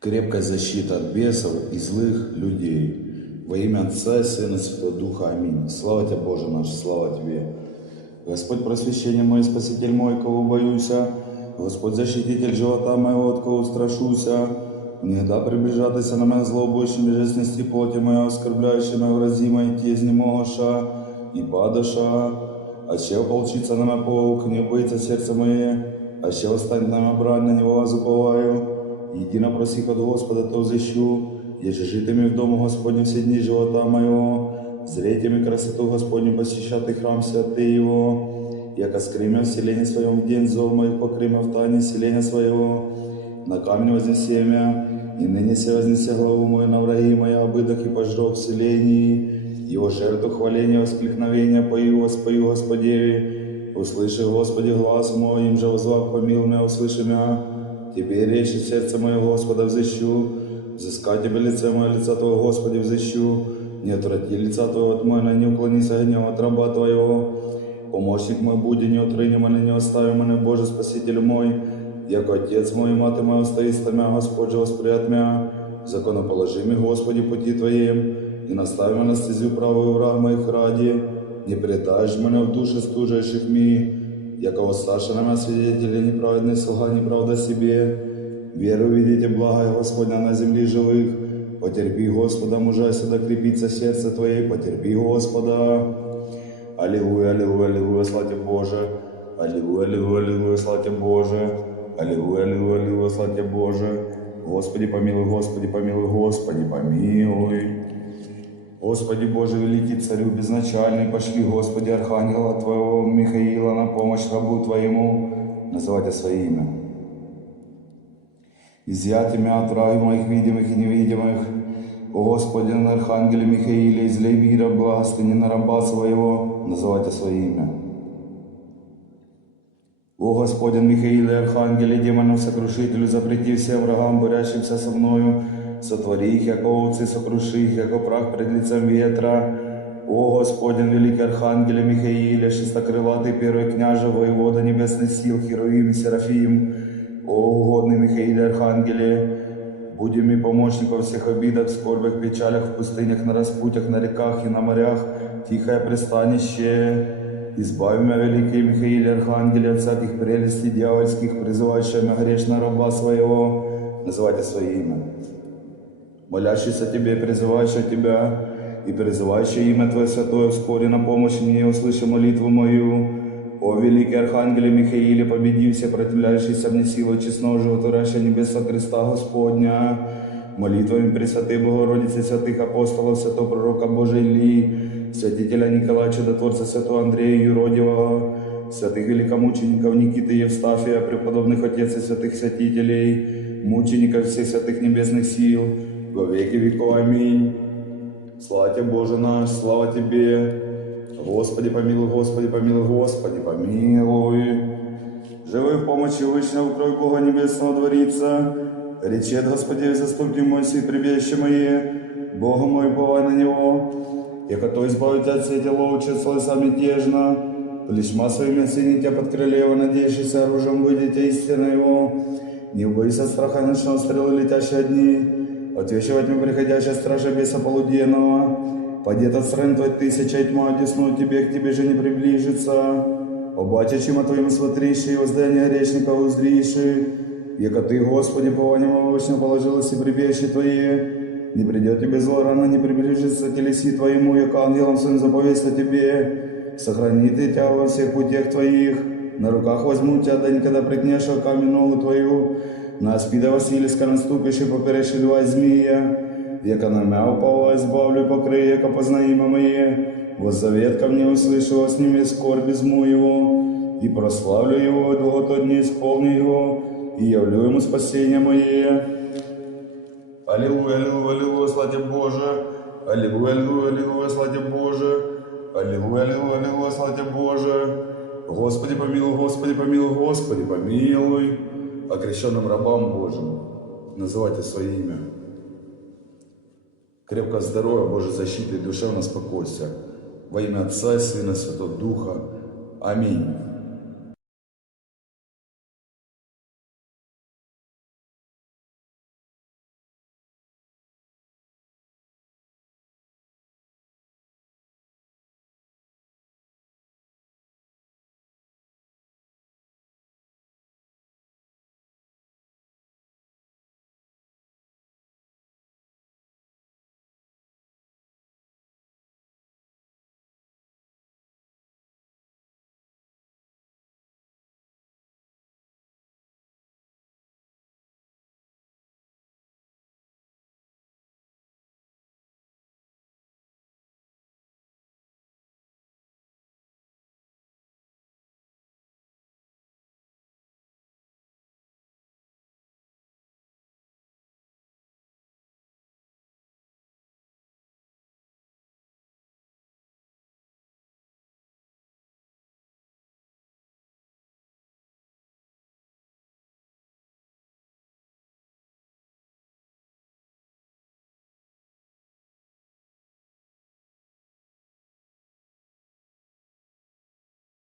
крепкая защита от бесов и злых людей. Во имя Отца и Сына и Святого Духа. Аминь. Слава Тебе, Боже наш, слава Тебе. Господь, просвещение мой, Спаситель мой, кого боюся. Господь, защититель живота моего, от кого страшуся. Нігда приближатися на мене злообочим бежесності плоті моя, оскорбляючи мене вразима і тізні могоша, і падаша. А ще ополчиться на мене полк, не боїться серце моє, а ще остань на мене брань, на нього заповаю. Єдино просих от Господа, то взыщу, еже житими в дому Господнем все дни живота моего, зретями красоту Господню посещать и храм святый его, яко скримя в селении своем в день зол моих покрымя в тайне селения своего, на камень вознесемя, и ныне се вознеся главу мою на враги моя, обыдок и пожрок в селении, его жертву хваления, воскликновения пою, воспою Господеви, услыши, Господи, глаз мой, им же возвах помил меня, услыши меня, Тебе речи сердце мое, Господа, взыщу, взыскать Тебе лице мое, лица Твоего, Господи, взыщу, не отврати лица Твоего от мене, не уклонись огнем от раба Твоего. Помощник мой буде, не отрыни мене, не остави мене, Боже, Спаситель мой, як Отец мой, мати моя, стоит стомя, Господь же восприят мя, законоположи ми, Господи, пути Твоим, и настави мене на стезю правую враг моих ради, не предаешь мене в души стужащих ми, якого Саша на меня свидетели неправедный слуга, неправда себе. Веру видите благо Господня на земле живых. Потерпи Господа, мужайся, да крепится сердце Твое, потерпи Господа. Аллилуйя, аллилуйя, аллилуйя, слава Боже. Аллилуйя, аллилуйя, аллилуйя, слава Боже. Аллилуйя, аллилуйя, аллилуйя, слава Боже. Господи, помилуй, Господи, помилуй, Господи, помилуй. Господи Боже, великий царю безначальный, пошли, Господи, Архангела Твоего Михаила на помощь рабу Твоему, называйте свое имя. Изъятыми от врагов моих видимых и невидимых, о Господи, на Архангеле Михаиле, излей мира благостыни на раба своего, называйте свое имя. О Господин Михаиле, Архангеле, демонов сокрушителю, запрети всем врагам, борящимся со мною, сотвори их, яко овцы, сокруши их, яко прах пред лицем ветра. О Господин, великий Архангеле Михаиле, шестокрылатый первый княже, воевода небесных сил, Херовим и Серафим, о угодный Михаиле Архангеле, будем ми помощник во всех обидах, скорбях, печалях, в пустынях, на распутях, на реках и на морях, тихое пристанище. Избави меня, великий Михаил Архангеле, от всяких прелестей дьявольских, призывающих на грешного раба своего, называйте свое имя. Молящийся Тебе, призывающий Тебя, и призывающий имя Твое Святое, вскоре на помощь мне, услыши молитву мою. О великий Архангеле Михаиле, победи все противляющиеся мне силы честного животворящего небеса Христа Господня, молитвами Пресвятой Богородицы, святых апостолов, святого пророка Божия Ильи, святителя Николая Чудотворца, святого Андрея Юродивого, святых великомучеников Никиты Евстафия, преподобных отец и святых святителей, мучеников всех святых небесных сил, во веки веков. Аминь. Слава Тебе, Боже наш, слава Тебе. Господи, помилуй, Господи, помилуй, Господи, помилуй. Живи в помощи Вышнего, укрой Бога Небесного дворица. Речет Господи, заступник мой, сей прибежище мое, Бога мой, повай на Него. Яко то избавит от свете лучше, слыса мятежно, Плешма своими оценить тебя под крылево, надеющийся оружием выйдете истина его. Не убойся страха ночного стрелы, летящие дни, Отвещивать мы приходящая стража беса полуденного. Падет от стран твой тысяча, и тьма одесну тебе, к тебе же не приближится. Обаче, чему твоим смотришь, и воздание грешника узришь. Яко ты, Господи, по воням обычно положилось и прибежище Твое, не придет тебе зло рано, не приближится телеси Твоему, яко ангелом своим заповесть о Тебе. Сохранит и тебя во всех путях Твоих, на руках возьму тебя, да никогда камень ногу Твою. На спида Василиска наступишь и поперешь льва и змея. Яко на мя упала, яко познай имя мое. Воззовет ко мне, услышал с ними скорбь изму его, и прославлю его, долгото дней исполню его, и явлю ему спасение мое. Аллилуйя, аллилуйя, аллилуйя, тебе, Боже. Аллилуйя, аллилуйя, аллилуйя, тебе, Боже. Аллилуйя, аллилуйя, аллилуйя, тебе, Боже. Господи, помилуй, Господи, помилуй, Господи, помилуй Окрещенным рабам Божьим называйте свое имя. Крепкого здоровья, Божьей защиты и душевного спокойствия. Во имя Отца и Сына и Святого Духа. Аминь.